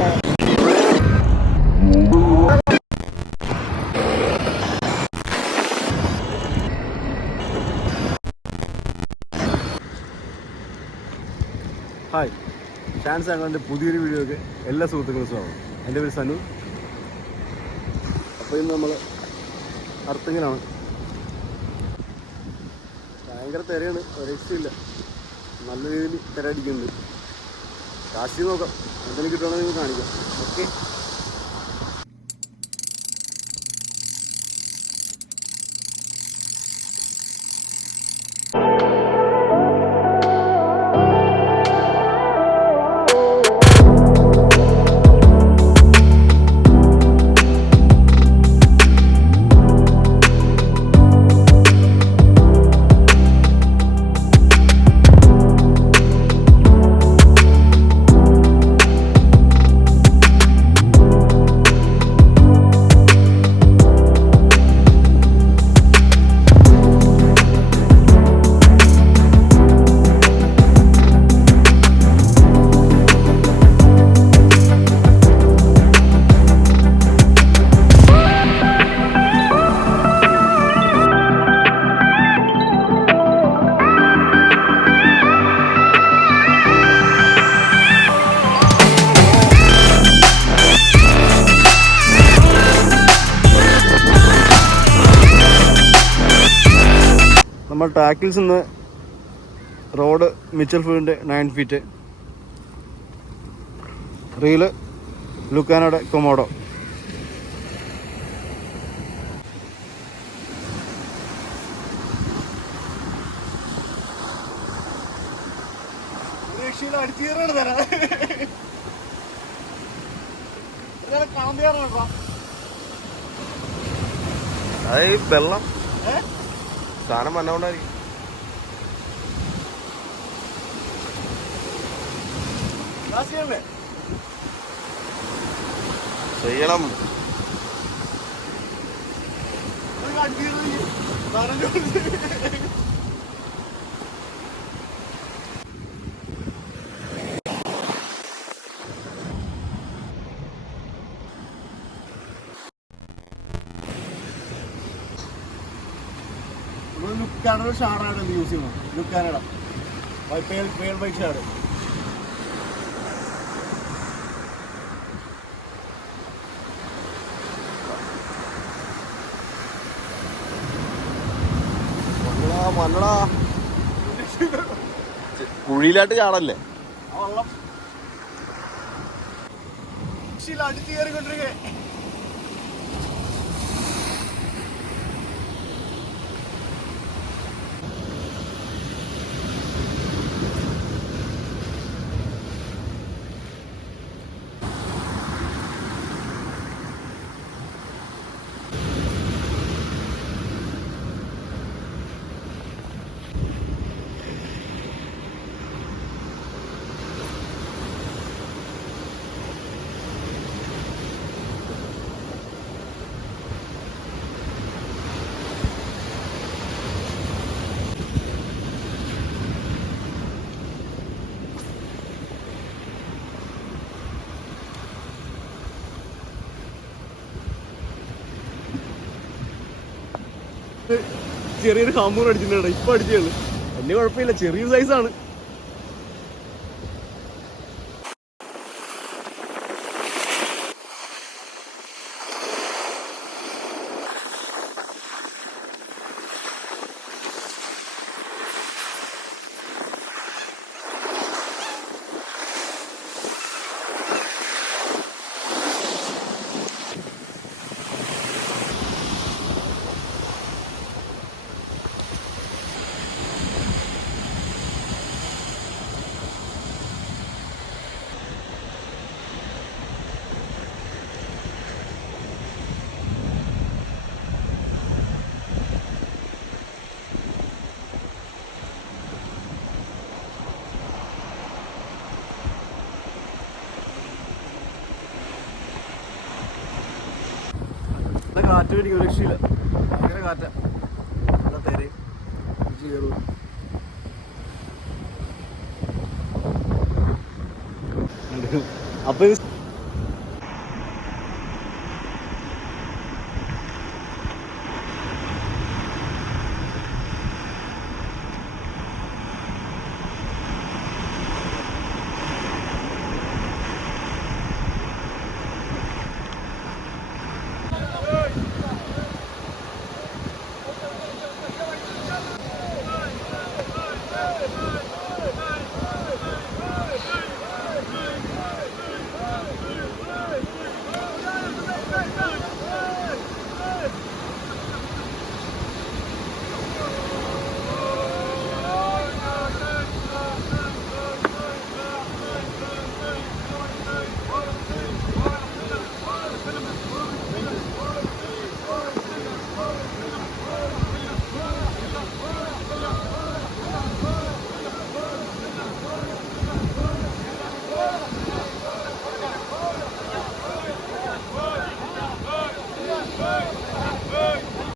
Hi, ഷാൻസ് ഞങ്ങളുടെ പുതിയൊരു വീഡിയോക്ക് എല്ലാ സുഹൃത്തുക്കളും സ്വാഗതം. എൻ്റെ പേര് സനു. അപ്പോൾ ഇന്ന് നമ്മൾ അർത്തിങ്ങിലാണ്. ഭയങ്കര തിരയാണ്, ഒരു രക്ഷയില്ല. നല്ല രീതിയിൽ തിര അടിക്കുന്നുണ്ട്. കാശി നോക്കാം, എന്തെങ്കിലും കിട്ടുകയാണെങ്കിൽ നിങ്ങൾ കാണിക്കാം. ഓക്കെ. നമ്മൾ ടാക്കിൽസ് നിന്ന് റോഡ് മിച്ചൽ ഫീൽഡിൻ്റെ 9 ഫീറ്റ്, റീല് ലുക്കാനയുടെ കൊമോഡോ. അത് വെള്ളം സാധനം വന്നോണ്ടായിരിക്കും. ചെയ്യണം. ലുക്കാനയുടെ ഷാറാണ് യൂസ് ചെയ്യുന്നത്. ലുക്കാനയുടെ പേൾ ബൈക്ക് ഷാറ്. മണ്ണടാ, കുഴിയിലായിട്ട് ചാടല്ലേ ആ വെള്ളം. അടിച്ചു കയറിക്കൊണ്ടിരിക്കേ. ചെറിയൊരു ഹാമ്പൂർ അടിച്ചിട്ടുണ്ട്. ഇപ്പൊ അടിച്ചുള്ളു, വലിയ കുഴപ്പമില്ല, ചെറിയൊരു സൈസാണ്. കാറ്റ് പിടിക്കും, ഒരു രക്ഷയില്ല. ഭയങ്കര കാറ്റാ. തെരയും കയറും. അപ്പൊ